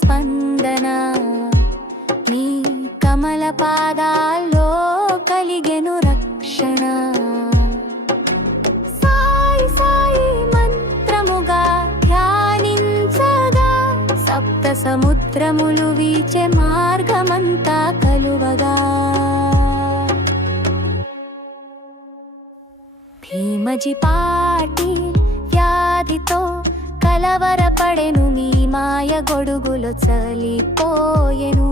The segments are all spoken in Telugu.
స్పందన నీ కమల పాదాల్లో కలిగెను రక్షణ సాయి సాయి మంత్రముగా ధ్యానించగా సప్త సముద్రములు వీచే మార్గమంతా కలువగా భీమజీ పాటిల్ వ్యాధితో కలవరపడెను మీ మాయ గొడుగులో చలిపోయెను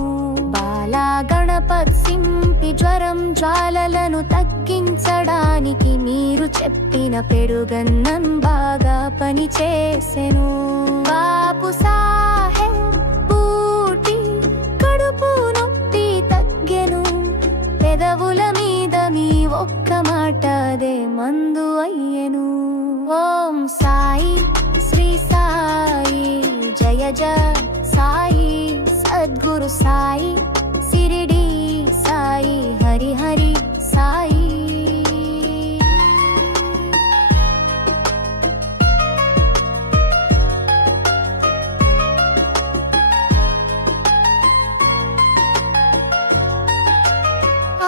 బాలా గణపత్ సింపి జ్వరం జ్వాలలను తగ్గించడానికి మీరు చెప్పిన పెరుగన్నం బాగా పనిచేసెను బాపు సాహెబ్ బూటి కడుపు నొప్పి తగ్గెను పెదవుల మీద మీ ఒక్క మాట అదే మందు అయ్యెను ఓం సాయి శ్రీ సాయి జయ జయ సాయి సద్గురు సాయి సిరిడి సాయి హరి హరి సాయి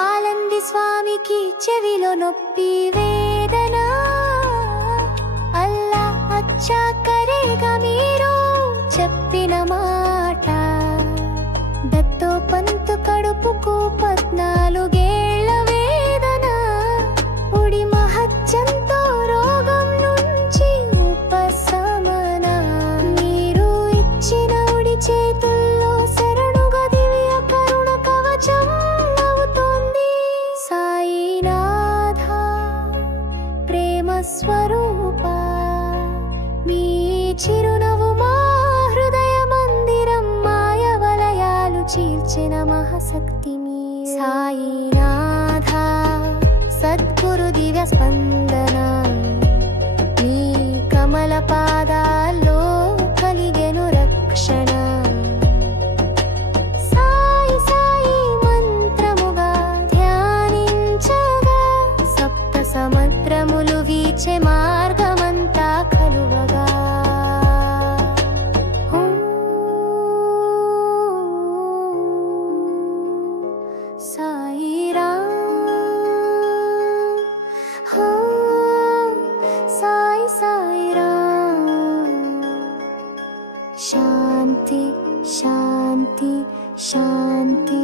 ఆనంది స్వామికి చెవిలో నొప్పి వేదన అల్లా అచ్చా కరేగా మీరు చెప్పిన మాట దత్తో పంతు కడుపుకు 14 ఏళ్ల వేదన ఉడి మహత్యంతో రోగం నుంచి ఉపశమన మీరు ఇచ్చిన ఉడి చేతుల్లో శరణుగా దివ్య కరుణ కవచం అవుతోంది సాయినాథ ప్రేమ స్వరూప మీ చిరునవ్వు మా హృదయ మందిరం మాయ వలయాలు చీల్చిన మహాశక్తి మీ సాయినాథ సద్గురు దివ్య స్పందన మీ కమల పాదాల్లో కలిగెను రక్షణ సాయి సాయి మంత్రముగా ధ్యానించగా సప్త సముద్రములు వీచే మార్గమంతా కలువగా సాయిరామ్ సాయి సాయిరామ్ శాంతి శాంతి శాంతి